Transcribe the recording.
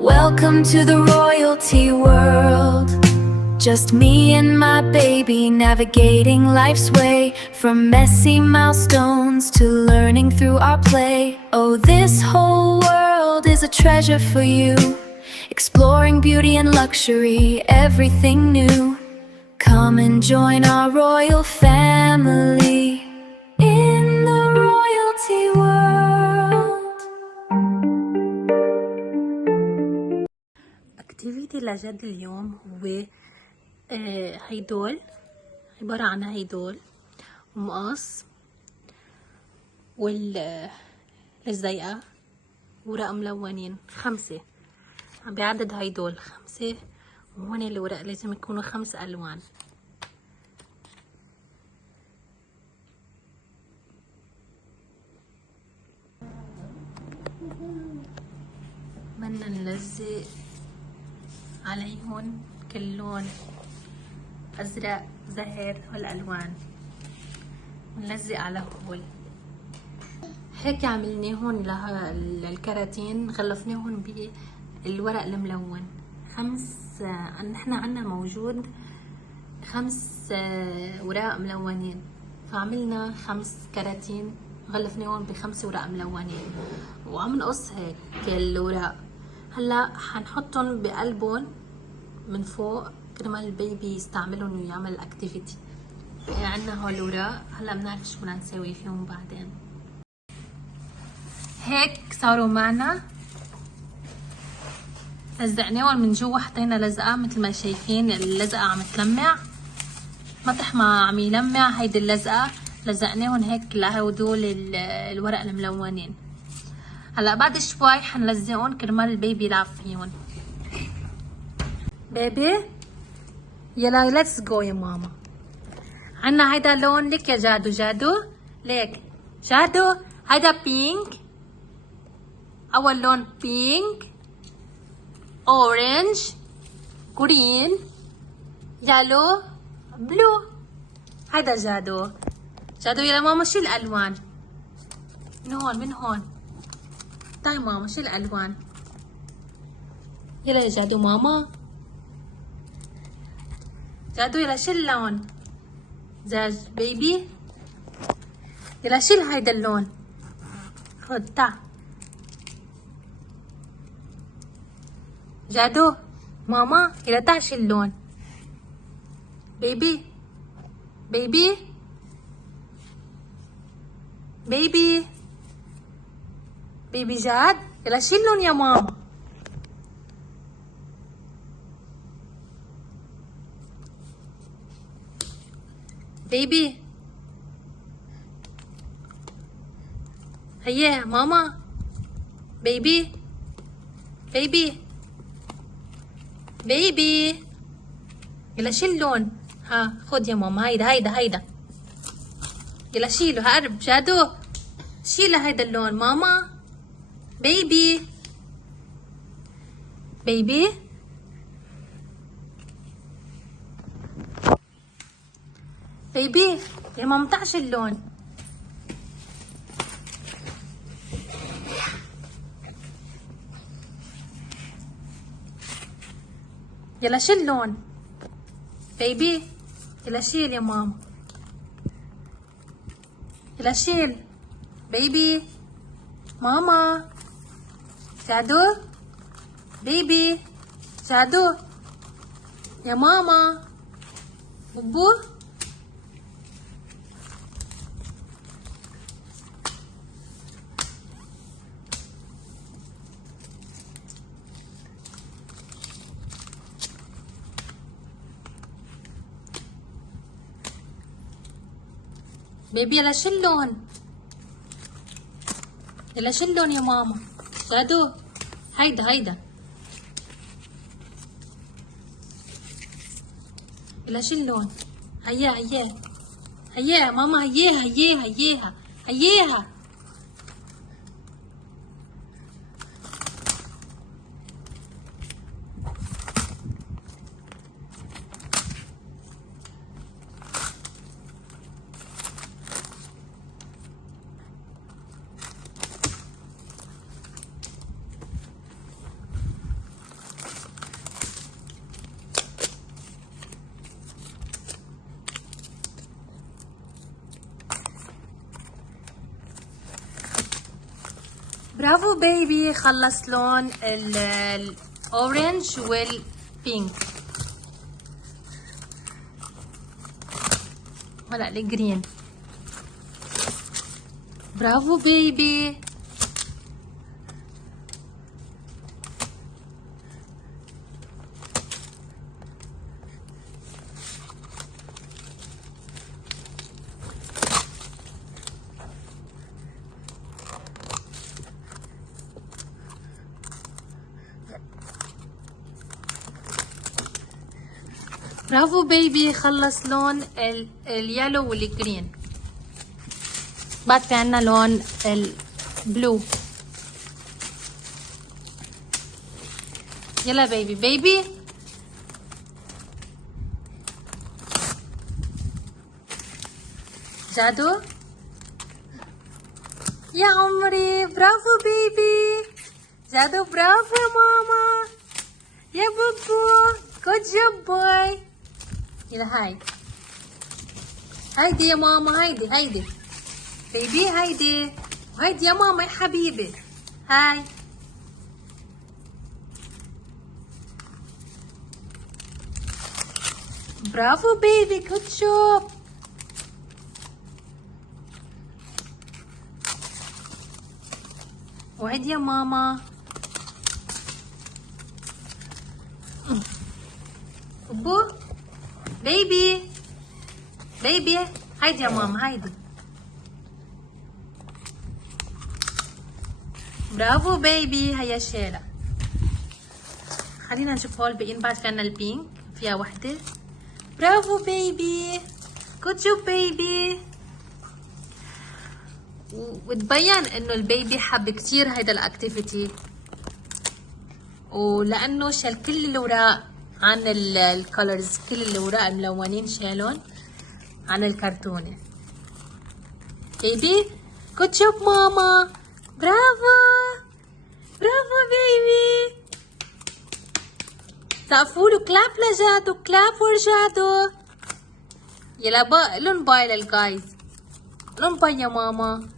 Welcome to the royalty world. Just me and my baby navigating life's way, from messy milestones to learning through our play. Oh, this whole world is a treasure for you, exploring beauty and luxury, everything new. Come and join our royal family in the royalty world. اكتيفيتي لجد اليوم هو هيدول، عبارة عن هيدول ومقص والزيقة ورق ملونين 5 بعدد هيدول 5. وهون الورق لازم يكونوا 5 ألوان. بدنا نلزق عليهن كل لون، أزرق زهر والألوان، ونلزق على هول. هيك عملناهن للكراتين، غلفناهن بالورق الملون. 5 نحن عنا موجود 5 ورق ملونين، فعملنا 5 كراتين غلفناهم ب5 ورق ملونين، وعم نقص هيك الورق. هلا حنحطهم بقلبهم من فوق كرمال البيبي يستعملهم ويعمل الاكتيفيتي. عنا هول الورق، هلا بنعرف شو بدنا نسوي فيهم بعدين. هيك صاروا معنا، لزقناهم من جوا، حطينا لزقه مثل ما شايفين. اللزقه عم تلمع، مطرح ما عم يلمع هيدي اللزقه لزقناهم هيك لهدول الورق الملونين. هلا بعد شوي حنلزقهم كرمال البيبي يلعب فيهم. بيبي يلا ليتس جو يا ماما. عنا هيدا لون لك يا جادو. جادو ليك جادو، هيدا بينك، اول لون بينك، اورنج، جرين، يالو، بلو. هيدا جادو. جادو يلا ماما شيل الالوان من هون من هون. تعي ماما شيل الالوان. يلا يا جادو ماما. جادو يلا شيل اللون. زاج بيبي يلا شيل هيدا اللون. خد تعا جادو ماما، يلا تعا شيل اللون. بيبي بيبي بيبي بيبي جاد، يلا شيل لون يا ماما. بيبي هيا ماما. بيبي بيبي بيبي يلا شيل لون. ها خد يا ماما، هيدا يلا شيله. هقرب جادو، شيله هيدا اللون ماما. بيبي بيبي بيبي يا ماما تعش اللون. يلا شيل لون. بيبي يلا شيل يا ماما. يلا شيل بيبي ماما. جادو بيبي جادو يا ماما. بوبو بيبي يلا شيل لون. يلا شيل لون يا ماما. جادو هيدا يلا شيل لون. هيا ماما، هياها. برافو بيبي، خلص لون الأورنج والبينك. ولا الجرين. برافو بيبي. برافو بيبي، خلص لون اليالو والجرين. بعد في عنا لون البلو. يلا بيبي بيبي. جادو يا عمري، برافو بيبي. جادو برافو يا ماما. يا بوبو، good job boy. يلا هيدي يا ماما، هيدي بيبي، هيدي وهيدي يا ماما يا حبيبي. هاي برافو بيبي، good job. وهيدي يا ماما. بو بيبي بيبي، هيدي يا ماما، هيدي. برافو بيبي. هيا شيلة. خلينا نشوف هول الباقيين. بعد في عنا البينك، فيها وحدة. برافو بيبي، good job بيبي. وتبين انه البيبي حب كتير هيدا الاكتيفيتي، ولانه شال كل الاوراق عن الكولرز، كل الاوراق الملونين شالون عن الكرتونة. بيبي good job ماما. برافو برافو بيبي. سقفوا له كلاب لجادو، كلاب فور جادو. يلا لون باي للجايز، لون باي يا ماما.